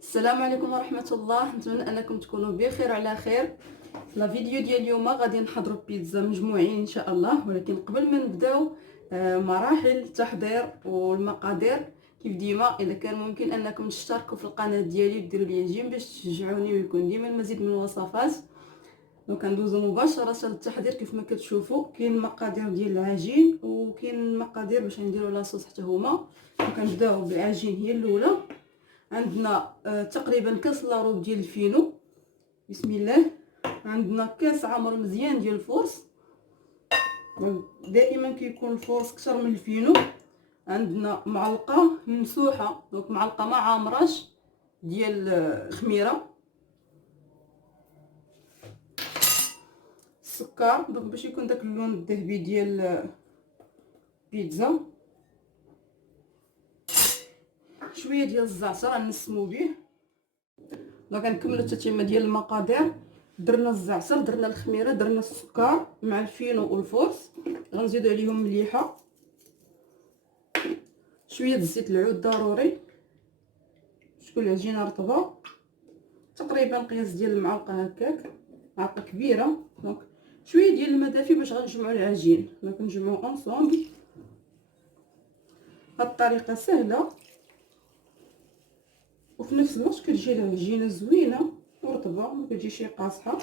السلام عليكم ورحمه الله. نتمنى انكم تكونوا بخير وعلى خير. لا فيديو ديال اليوم غادي نحضروا بيتزا مجموعين ان شاء الله، ولكن قبل ما نبداو مراحل التحضير والمقادير كيف ديما، اذا كان ممكن انكم تشتركوا في القناه ديالي وديروا لي جيم باش تشجعوني ويكون ديما المزيد من الوصفات. دونك كندوزو مباشره للتحضير. كيف ما كتشوفوا كاين المقادير ديال العجين وكاين المقادير باش نديروا لاصوص حتى هما. كنبداو بالعجين هي الاولى. عندنا تقريبا كاس لاروب ديال الفينو، بسم الله. عندنا كاس عمر مزيان ديال الفورس، دائما كيكون الفورس اكثر من الفينو. عندنا معلقه ممسوحه، دونك معلقه ما عامراش ديال الخميره. السكر دونك باش يكون داك اللون الذهبي ديال البيتزا. شويه ديال الزعتر غنسمو به. دونك غنكملوا التتمه ديال المقادير. درنا الزعتر، درنا الخميره، درنا السكر مع الفينو والفورس. غنزيدوا عليهم مليحه، شويه زيت العود ضروري باش تكون العجينه رطبه، تقريبا قياس ديال المعلقه هكاك، معلقه كبيره. دونك شويه ديال الماء دافي باش غنجمعوا العجين. دونك نجمعوا اونصومبل. هاد الطريقه سهله وفي نفس الوقت كتجي العجينه زوينه ورطبه، ما كتجيش قاصحه.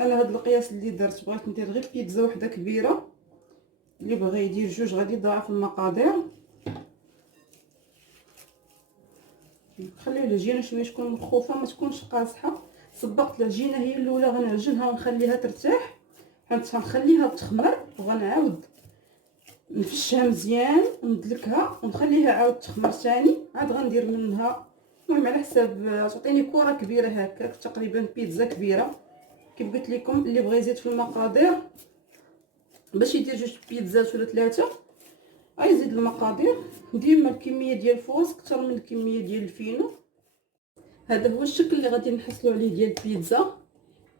انا هاد القياس اللي درت بغيت ندير غير بيتزا وحده كبيره، اللي بغى يدير جوج غادي يضاعف المقادير. نخليو العجينه شويه تكون مخوفه، ما تكونش قاصحه. صبقت العجينه هي الاولى، غنعجنها ونخليها ترتاح حتى غنخليها تخمر، وغنعاود نفشها مزيان وندلكها ونخليها عاود تخمر ثاني. عاد غندير منها المهم على حساب تعطيني كره كبيره هكاك، تقريبا بيتزا كبيره. كيف قلت لكم اللي بغى يزيد في المقادير باش يدير جوج بيتزات ولا ثلاثه غيزيد المقادير. ديما الكميه ديال الفورس اكثر من الكميه ديال الفينو. هذا هو الشكل اللي غادي نحصلوا عليه ديال البيتزا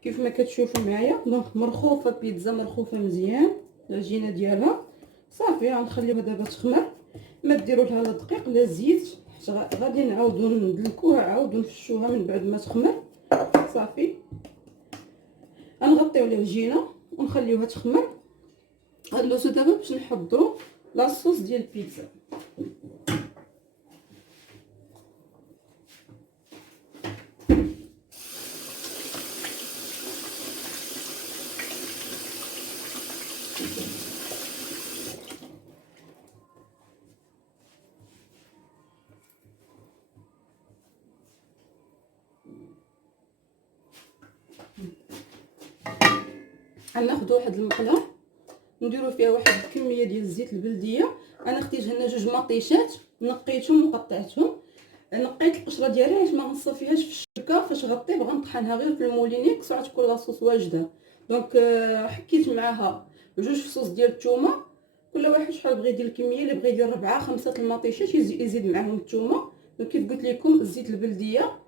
كيف ما كتشوفوا معايا. دونك مرخوفه، بيتزا مرخوفه مزيان العجينه ديالها. صافي غنخليوها دابا تخمر، ما ديروا لها لا دقيق لا زيت، حيت غادي نعاودو ندلكوها عاود نفشوها من بعد ما تخمر. صافي غنغطيو العجينه ونخليوها تخمر. غندوزو دابا باش نحضروا لاصوص ديال البيتزا. غناخذ واحد المقله نديروا فيها واحد الكميه ديال الزيت البلديه. انا خديت هنا جوج مطيشات، نقيتهم وقطعتهم. نقيت القشره ديالها حيت ما غنصافيهاش في الشركه. فاش غطيب غنطحنها غير في المولينيكس وعاد تكون لاصوص واجده. دونك حكيت معاها جوج فصوص ديال الثومه، كل واحد شحال بغى يدير الكميه. اللي بغى يدير 4 5 المطيشات يزيد معاهم الثومه. دونك كيف قلت لكم الزيت البلديه.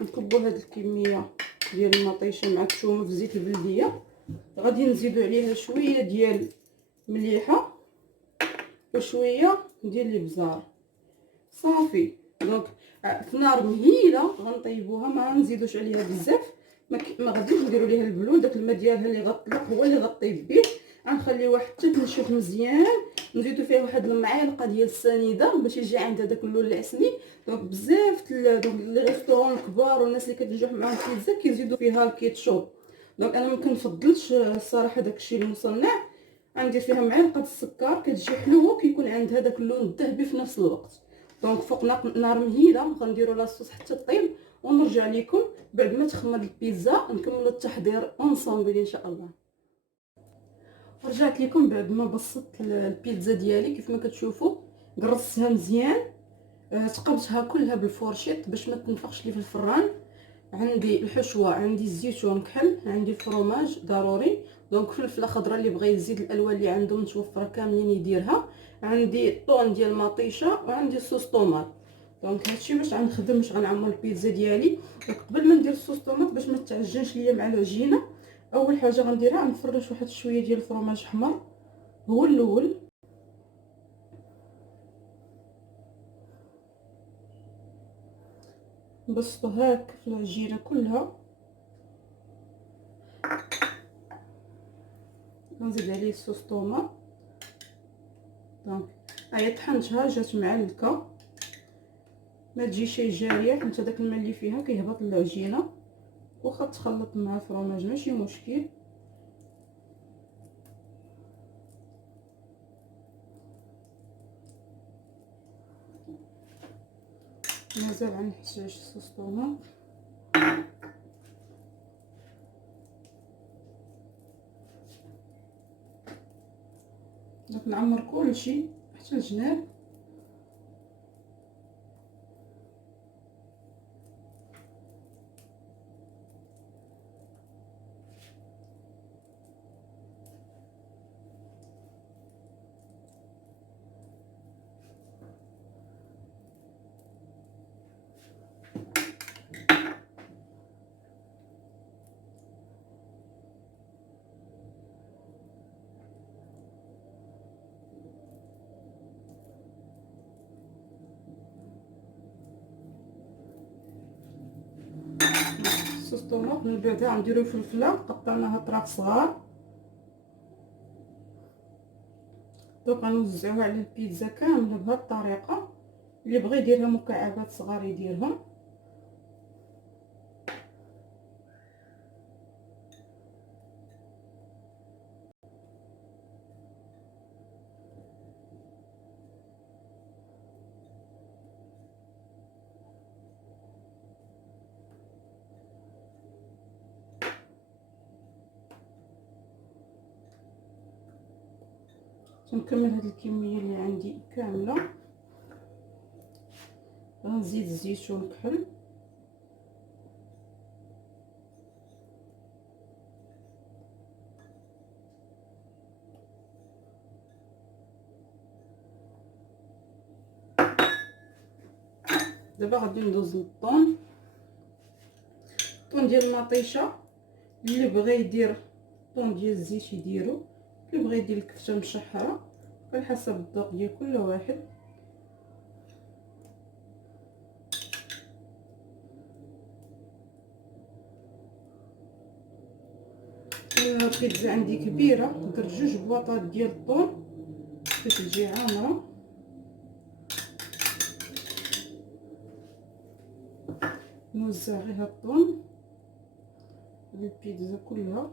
نكبوا هاد الكميه ديال المطيشه مع الثومه في الزيت البلديه. غادي نزيدو عليها شويه ديال مليحه وشويه ديال الابزار. صافي دونك في نار مهيله غنطيبوها، ما نزيدوش عليها بزاف. ما غاديش نديروا ليها البلول، داك الماء ديالها اللي غطلق هو اللي غطيب به. غنخليوها حتى تنشف مزيان. نزيدو فيها واحد المعلقه ديال السنيده باش يجي عندها داك اللون العسلي. دونك بزاف دونك لي ريستورون الكبار والناس اللي كتنجح معاهم البيتزا كيزيدوا فيها الكيتشوب. دونك انا ما كنفضلش الصراحه داكشي المصنع. غندير فيها معلقه السكر، كتجي حلوه وكيكون عندها داك اللون الذهبي في نفس الوقت. دونك فوق نار مهيله غنديروا لاصوص حتى طيب ونرجع لكم بعد ما تخمر البيتزا نكملوا التحضير اونصومبل ان شاء الله. رجعت لكم بعد ما بسطت البيتزا ديالي. كيف ما كتشوفوا قرصتها مزيان، تقبتها كلها بالفورشيط باش ما تنفخش لي في الفران. عندي الحشوه، عندي الزيتون كحل، عندي الفرماج ضروري. دونك فلفله خضراء اللي بغى يزيد الالوان اللي عنده متوفره كاملين يديرها. عندي الطون ديال المطيشه وعندي الصوص طوماط. دونك هادشي باش غنخدم باش غنعمر البيتزا ديالي. دونك قبل ما ندير الصوص طوماط باش ما تعجنش ليا مع العجينه اول حاجه غنديرها نفرش واحد شويه ديال الفرماج احمر هو الاول، نبسطو هاك في العجينه كلها، نزيد عليه صوص طوماط. دونك هي طحنتها جات معلكه، ما تجيش جاريه حيت داك الماء اللي فيها كيهبط للعجينه، واخا تخلط مع الفرماج ماشي مشكل. مازال غنحتاج صوص طوماط. دونك نعمر كلشي حتى الجناب. صوص طوماط من بعدها غنديرو فلفله قطعناها طراف صغار. دونك غنوزعوها على البيتزا كامله بهذه الطريقه، اللي بغى يديرها مكعبات صغار يديرهم. نكمل هاد الكميه اللي عندي كامله، غنزيد الزيت والكحل. دابا غادي ندوز للطون. الطون ديال المطيشه اللي بغى يدير طون ديال الزيت يديرو، اللي بغى يدير الكفته مشحره على حسب الذوق ديال كل واحد. البيتزا عندي كبيره، درت 2 بواطات ديال الطون باش تجي عامره. نوزع غير هاد الطون على البيتزا كلها.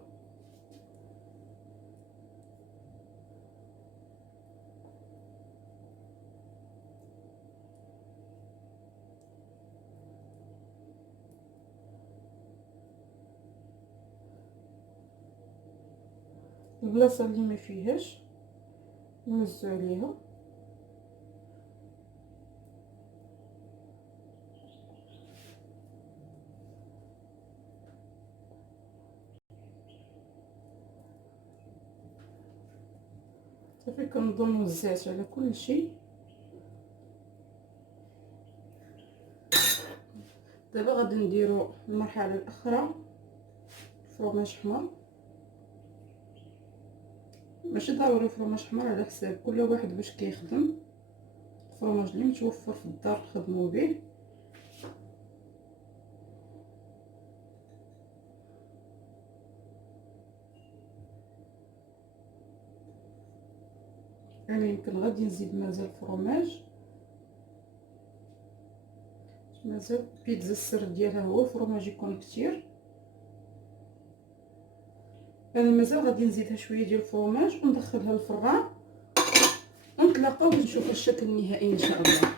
البلاصه اللي ما فيهاش نوزع عليها. صافي كنظن وزعت على كل شيء. دابا غادي نديرو المرحله الاخرى، فرماج احمر. ماشي ضروري فرماج احمر، على حساب كل واحد باش كيخدم. الفرماج اللي متوفر في الدار نخدمو به. انا يمكن غادي نزيد مازال فرماج، مازال بيتزا السر ديالها هو الفرماج يكون كتير. انا مازال غادي نزيدها شويه ديال الفرماج وندخلها للفران، ونتلاقاو باش نشوفوا الشكل النهائي ان شاء الله.